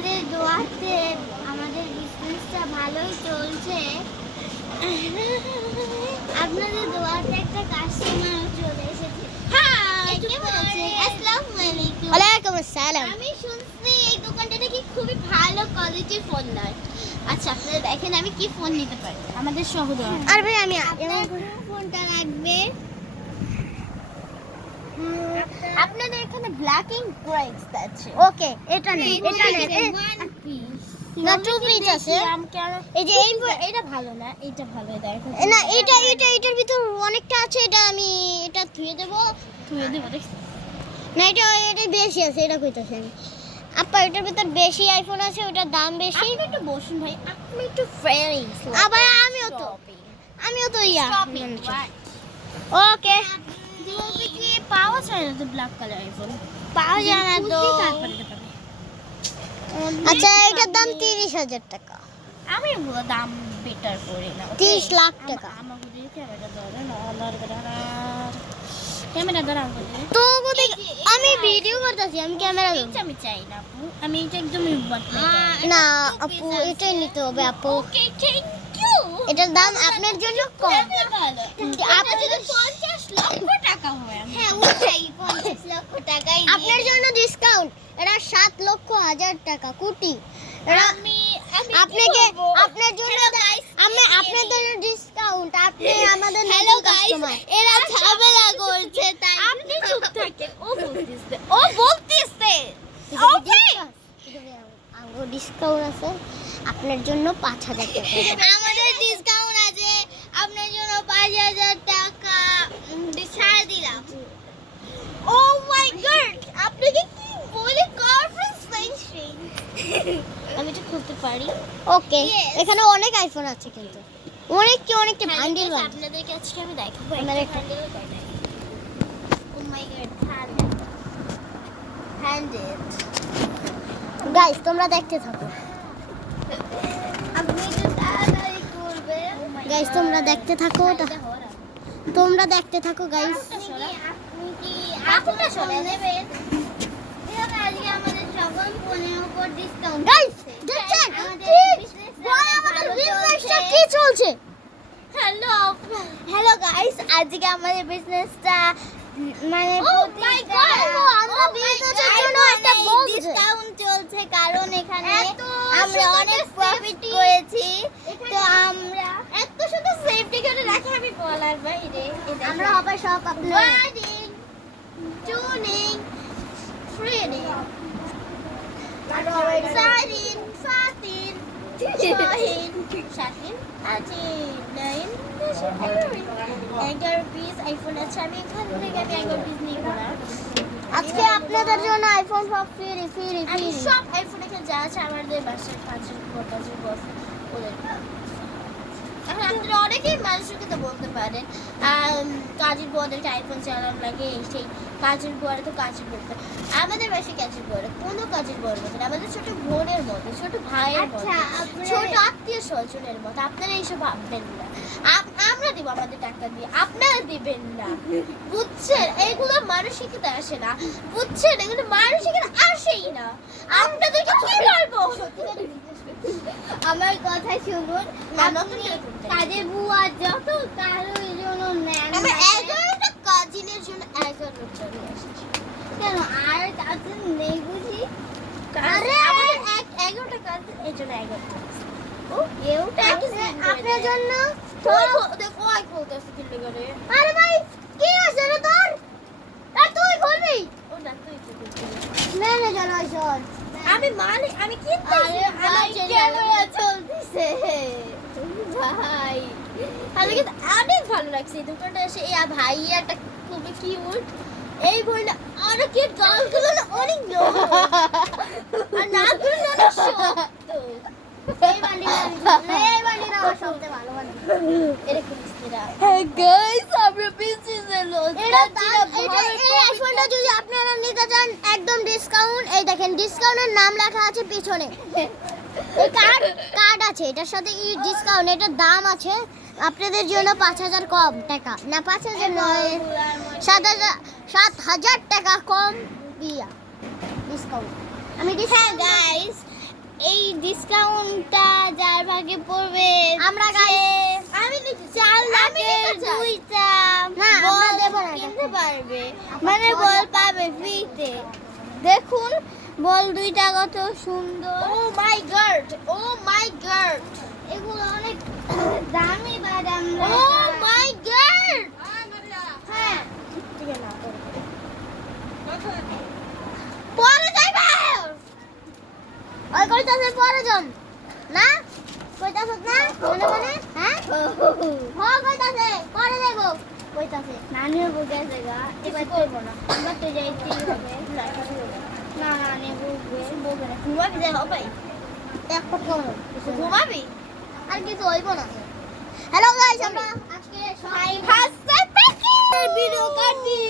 আপনাদের দোয়াতে আমাদের বিজনেসটা ভালোই চলছে। আপনাদের দোয়াতে একটা কাস্টমার চলে এসেছে। হাই, কেমন আছেন? আসসালামু আলাইকুম। ওয়ালাইকুম আসসালাম। আমি শুনছি এই দোকানটা নাকি খুবই ভালো কোয়ালিটির ফোন দেয়। আচ্ছা, আপনারা দেখেন আমি কি ফোন নিতে পারি আমাদের শহরে। আর ভাই আমি আপনার কোন ফোনটা লাগবে? আপনাদের এখানে ব্ল্যাক এন্ড হোয়াইট আছে। ওকে, এটা নেই, এটা নেই। ওয়ান পিস না, টু পিস আছে। এই যে এই এটা ভালো না, এটা ভালো দেখো। না, এটার ভিতর অনেকটা আছে। এটা আমি এটা ধুয়ে দেব। না, এটা বেশি আছে। এটা কইতাছি আমি। আপা, এটার ভিতর বেশি আইফোন আছে, ওটার দাম বেশি। আপনি একটু বসুন ভাই, আপনি একটু ফ্রেন্ডস। আবার আমিও তো ইয়া। ওকে, দিদি কি পাওয়া যায় না তো ব্ল্যাক কালার আইফোন? পাওয়া যায় না তো। তারপরে এটা পাবে। আচ্ছা, এটার দাম 30,000 টাকা। আমি এগুলো দাম বেটার করি না। 30 লাখ টাকা। আমাকে দিয়ে ক্যামেরা ধরে না, ক্যামেরা ধরে আমাকে দিয়ে। তো আমি ভিডিও করতেছি, আমি ক্যামেরা ধরব। এটা আমি চাই না আপু, আমি এটা একদম না আপু, এটাই নিতে হবে আপু। ওকে, থ্যাংক ইউ। এটার দাম আপনার জন্য কম। আপনি যদি 50 লক্ষ টাকা হয়, হ্যাঁ ওটাই 50 লক্ষ টাকাই আপনার জন্য ডিসকাউন্ট। এটা 7 লক্ষ হাজার টাকা কোটি। এটা আপনাকে আপনার জন্য আপনার জন্য ডিসকাউন্ট। আপনি আমাদের হ্যালো নতুন গাইস, কাস্টমার। এরা ঝামেলা করছে তাই আপনি চুপ থাকেন। ও বলতেছে ওকে, আমাদের ডিসকাউন্ট আছে আপনার জন্য 5,000 টাকা। আমাদের ডিসকাউন্ট আছে আপনার জন্য 5,000 টাকা ছাড় দিলাম। ও মাই গড, আপনাকে কি বলে কনফারেন্স পেয়েছেন? আমি এটা খুলতে পারি। ওকে, Yes. এখানে অনেক আইফোন আছে কিন্তু অনেকটা বান্ডিল বান্ডিল। আপনাদেরকে আজকে আমি দেখাবো আমার একটা একটা- হ্যান্ডেল কয়টা। ও মাই গড, হ্যান্ডেল। গাইস, তোমরা দেখতে থাকো। আপনি একটু তাড়াতাড়ি করবেন। গাইস, তোমরা দেখতে থাকো। তোমরা দেখতে থাকো গাইস। আপনি কি আপুটা শুনে নেবেন? দেখুন, আজকে আমাদের সকল ফোনের উপর ডিসকাউন্ট গাইস, দেখছেন আমাদের বিজনেসটা কি চলছে? হ্যালো গাইস, আজকে আমাদের বিজনেসটা মানে আমরা বিজনেসের জন্য একটা বক্স ডিসকাউন্ট চলছে, কারণ এখানে এত আমরা সুন্দর অনেক একটা প্রফিট safety। করেছি। তো আমরা এত শুধু সেফটি করে রাখি আমি বলার বাইরে। আমরা হবে সব আপনার। Wording, tuning, ফ্রিডিং, siren, Fatin, জহিন, শাকিন, আজিন, nine, 11 piece iPhone আছে। আমি এখান থেকে 11 পিস নিব না। আজকে আপনাদের জন্য আইফোন সব ফ্রি আমি সব আইফোন এখানে যা আছে আমাদের বাসার কাজের বস ওদের। এখন আপনারা অনেকেই মানুষকে তো বলতে পারেন কাজের বউদেরকে আইফোন চালানো লাগে, সেই কাজের বউরা তো কাজের বলতে। আমাদের বাসায় কাজের বউরা কোনো কাজের বউর মতো না, আমাদের ছোট বোনের মতো, ছোট ভাইয়ের মতো, ছোট আত্মীয় স্বজনের মতো। আপনারা এইসব ভাববেন না। আমরা দিব আমাদের টাকা দিয়ে, আপনারা দিবেন না, বুঝছেন? এইগুলো মানসিকতা আসে না, বুঝছেন? এগুলো মানসিকতা আসেই না। আপনাদেরকে কি বলবো? আমার কথা শুনুন। আপনি কাজের বুয়া যত কারোর জন্য নেন আমি 11টা কাজিনের জন্য 11টা নিয়ে এসেছি। কেন, আর কাজিন নেই বুঝি? আরে আমাদের 11টা কাজিন, এই জন্য 11টা। ও এওটা আপনার জন্য দেখো আই বলতেছে কি করে। আরে ভাই, কি আছে রে তোর? আর তুই করবি? ও না তুই কি করছিস? ম্যানেজার আইসন। আমি মালিক, আমি কিনতে আরে ভাই, ক্যামেরা চলতেছে ভাই আমি কিন্তু অনেক ভালো লাগছে এই দোকানটা এসে। এই ভাইয়াটা খুবই কিউট, এই বইটা অনেক কিউট, গালগুলো না অনেক নরম আর নাকগুলো না অনেক শক্ত। এই বান্ডিল আমার সবচেয়ে ভালো বান্ডিল। এরকম ইস্তিরা। হ্যাঁ গাইস, আমরা বিজনেসে লস এই আইফোনটা যদি আপনারা নিতে চান একদম ডিসকাউন্ট। এই দেখেন, ডিসকাউন্টের নাম লেখা আছে পিছনে। এই কার্ড আছে, এটার সাথে এই ডিসকাউন্ট, এটার দাম আছে আপনাদের জন্য 5,000 কম টাকা। না 5,000 নয়, 7,000 টাকা কম ইয়া ডিসকাউন্ট। আমি হ্যাঁ গাইস, এই ডিসকাউন্টটা যার ভাগে পড়বে আমরা আমি নিতে 4 লাখের দুইটা না, আমরা বল দেব না কিনতে পারবে মানে বল পাবে ফ্রিতে দেখুন বল দুইটা কত সুন্দর ও মাই গড, ও মাই গড, এগুলো অনেক দামি বাদাম ও মাই গড। হ্যাঁ পরে যাইবা। ওই কইতাছে পরে যাম না কইতাছ না মনে মনে হ্যাঁ কইতাছে পরে যাইবো কইতাছে নানিও বুঝাইছে গা এবার করব না এবার তো যাইতেই হবে না নানি বুঝবে না, ঘুমাবি যাই হবে, এক পক্ষ ঘুমাবি। আর কিছু হইব না হ্যালো গাইস আমরা আজকে সবাই হাসতে থাকি ভিডিও কাটি।